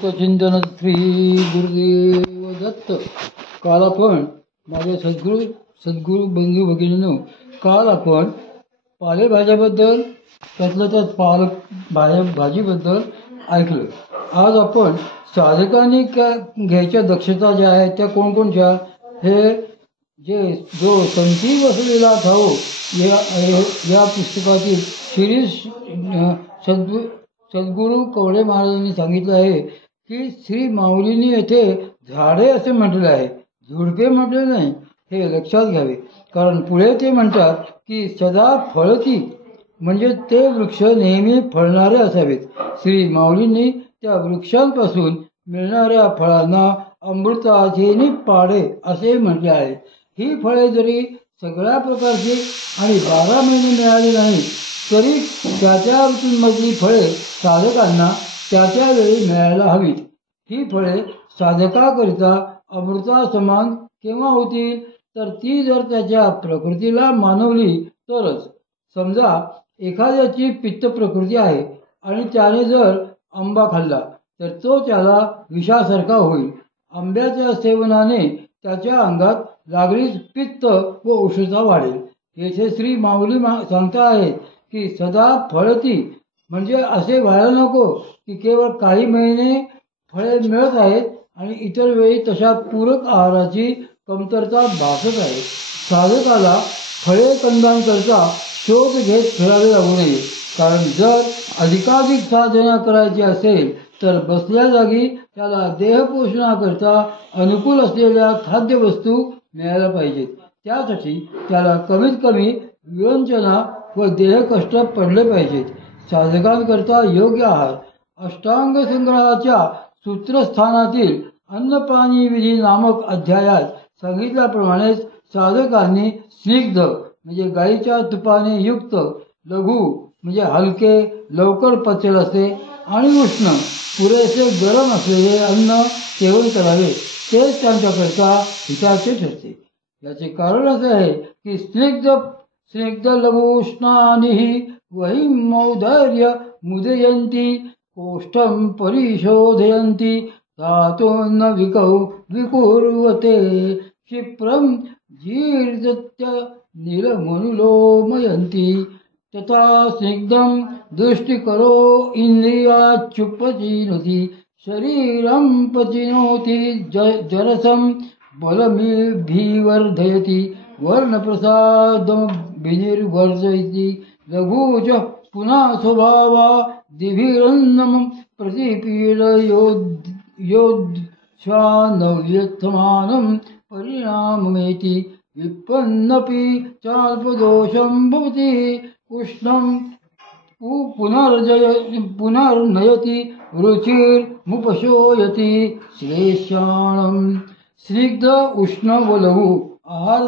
चिंतन श्री गुरुदेव दत्त. काल आपण माझ्या सद्गुरू बंधू भगिनींनो, काल आपण पालेभाज्याबद्दल त्यात भाजीबद्दल ऐकलं. आज आपण साधकांनी घ्यायच्या दक्षता ज्या आहेत त्या कोणकोणत्या, हे जो संती वसलेला ठाऊ या पुस्तकातील शिरीष सद्गुरू कवडे महाराजांनी सांगितलं आहे की श्री माऊलींनी येथे झाडे असे म्हटले आहे, झुडपे म्हटले नाही. हे लक्षात घ्यावे, कारण पुढे ते म्हणतात की सदा फळती, म्हणजे ते वृक्ष नेहमी फळणारे असावेत. श्री माऊलींनी त्या वृक्षांपासून मिळणाऱ्या फळांना अमृताचे पाडे असे म्हटले आहे. ही फळे जरी सगळ्या प्रकारची आणि 12 महिने मिळाली नाही तरी त्या ऋतूंमधली फळे साधकांना त्या वेळी मिळायला हवीत. ही फळे साधकाकरिता अमृता समान केव्हा होतील, तर ती जर त्याच्या प्रकृतीला मानवली तरच. समजा एखाद्याची पित्त प्रकृती आहे आणि त्याने जर आंबा खाल्ला तर तो त्याला विषासारखा होईल. आंब्याच्या सेवनाने त्याच्या अंगात लागलीच पित्त व उष्णता वाढेल. येथे श्री माऊली सांगता आहेत की सदा फळती, म्हणजे असे व्हायला नको की केवळ काही महिने फळे मिळत आहेत आणि इतर वेळी तशा पूरक आहाराची कमतरता भासत आहे. साधकाला फळे कंदांकरता शोध घेत फिरावे लागू नये, कारण जर अधिकाधिक साधना करायची असेल तर बसल्या जागी त्याला देहपोषणाकरता अनुकूल असलेल्या खाद्यवस्तू मिळायला पाहिजेत. त्यासाठी त्याला कमीत कमी विवंचना व देहकष्ट पडले पाहिजेत. साधकांकरता योग्य आहार. अष्टांग संग्रहाच्या सूत्रस्थानातील अन्नपाणी विधी नामक अध्यायात सांगितल्याप्रमाणेच साधकांनी स्निग्ध म्हणजे गाईच्या तुपाने युक्त, लघु म्हणजे हलके लवकर पचेल असे आणि उष्ण पुरेसे गरम असलेले अन्न सेवन करावे. तेच त्यांच्याकरता हिताचे ठरते. याचे कारण असे आहे की स्निग्ध लघु उष्णानिही वही मौधर्य मुदयंती कोष्ठम परिशोधयंती धातोन्न विकुर्वते क्षिप्रम जीर्जत्य नीलमनुलोमयंती तथा स्निग्धम दृष्टिकरो इंद्रियाच्युपचिनोति शरीरम पचिनोति जरसम बलमिभिवर्धयति वर्णप्रसादम विनिर्वर्जयति लघुज पुनः स्वभावा दिभिरन्नम प्रतिपीडयोद्ध्वानव्यर्थमानं परिणाममेति विपन्नपि चाल्पदोषं भवति उष्णं पुनर्नयति रुचिर्मुपशोयति श्लेषाणम्. स्निग्ध, उष्ण व लघु आहार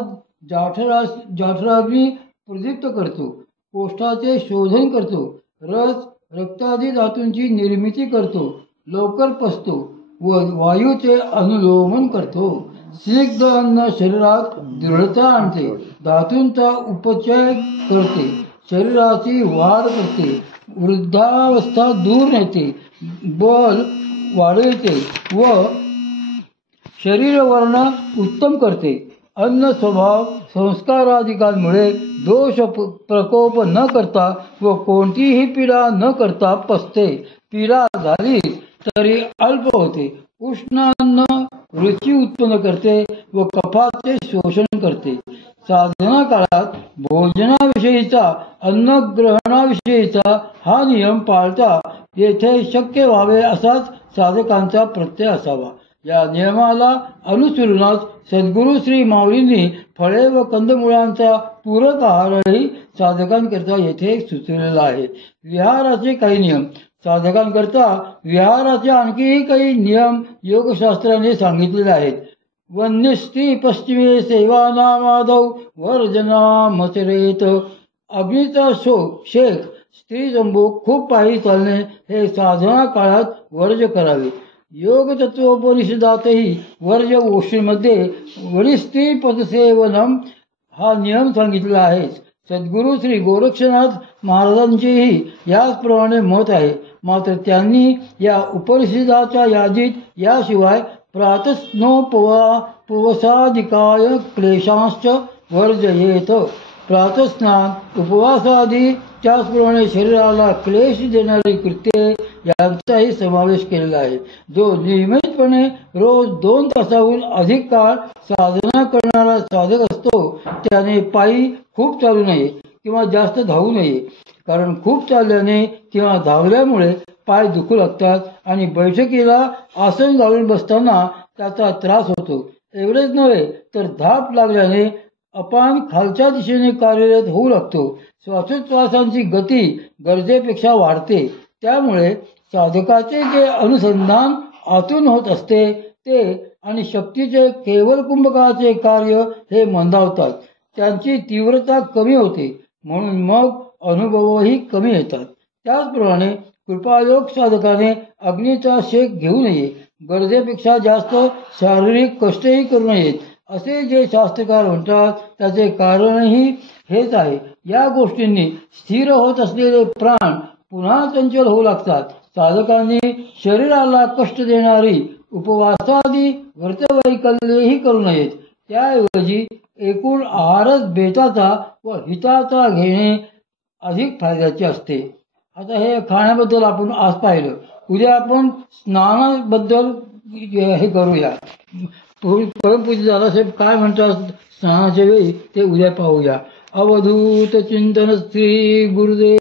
जाठराग्नी प्रदीप्त करतो, कोष्ठाचे शोधन करतो, रस रक्तादी धातूंची निर्मिती करतो, लवकर पचतो व वायूचे अनुलोमन करतो. स्निग्ध अन्न शरीरात दृढता आणते, धातूंचा उपचय करते, शरीराची वाढ करते, वृद्धावस्था दूर नेते, बल वाढवते व शरीरवर्ण उत्तम करते. अन्न स्वभाव संस्कारादिकांमुळे दोष प्रकोप न करता व कोणतीही पीडा न करता पचते. पीडा झाली तरी अल्प होते. उष्ण अन्न रुची उत्पन्न करते व कफाचे शोषण करते. साधना काळात भोजनाविषयीचा, अन्नग्रहणाविषयीचा हा नियम पाळता येथे शक्य व्हावे असाच साधकांचा प्रत्यय असावा. या नियमाला अनुसरूनच सद्गुरू श्री माऊलींनी फळे व कंदमुळांचा पूरक आहारही साधकांकरता येथे सुचवलेला आहे. विहाराचे काही नियम. साधकांकरता विहाराचे आणखीही काही नियम योगशास्त्राने सांगितलेले आहेत. वन्यस्त्री पश्चिमे सेवानामादौ वर्जनामचरेत. अग्नीचा शेक, स्त्री जंबूक, खूप पायी चालणे हे साधना काळात वर्ज करावे. योग तत्वोपनिषदातही वर्ज गोष्टींमध्ये वरिस्त्री पदसेवनम हा नियम सांगितलेला आहे. सद्गुरू श्री गोरक्षनाथ महाराजांचेही याचप्रमाणे मत आहे. मात्र त्यांनी या उपनिषदाच्या यादीत याशिवाय प्रातस्नोपवासादिकाय क्लेशांश्च वर्जयेत. प्रातस्नान, उपवासादी, त्याचप्रमाणे शरीराला क्लेश देणारी कृत्ये यांचाही समावेश केलेला आहे. जो नियमितपणे रोज 2 तासाहून अधिक काळ साधना करणारा साधक असतो त्याने पायी खूप चालू नये किंवा जास्त धावू नये. कारण खूप चालल्याने किंवा धावल्यामुळे पाय दुखू लागतात आणि बैठकीला आसन घालून बसताना त्याचा त्रास होतो. एवढेच नव्हे तर धाप लागल्याने अपान खालच्या दिशेने कार्यरत होऊ लागतो. श्वासोच्छ्वासांची गती गरजेपेक्षा वाढते. त्यामुळे साधकाचे जे अनुसंधान आतून होत असते ते आणि शक्तीचे केवल कुंभकाचे कार्य हे मंदावतात. त्यांची तीव्रता कमी होते. म्हणून मग अनुभवही कमी येतात. त्याचप्रमाणे कृपायोग साधकाने अग्नीचा शेक घेऊ नये. गरजेपेक्षा जास्त शारीरिक कष्टही करू नयेत असे जे शास्त्रकार म्हणतात त्याचे कारणही हेच आहे. या गोष्टींनी स्थिर होत असलेले प्राण पुन्हा चंचल होऊ लागतात. साधकांनी शरीराला कष्ट देणारी उपवासादी व्रतवैकल्येही करू नयेत. त्याऐवजी एकूण आहारच बेताचा व हिताचा घेणे अधिक फायद्याचे असते. आता हे खाण्याबद्दल आपण आज पाहिलं. उद्या आपण स्नानाबद्दल हे करूया. परमपूज्य दादासाहेब काय म्हणतात स्नानाच्या वेळी ते उद्या पाहूया. अवधूत चिंतन श्री गुरुदेव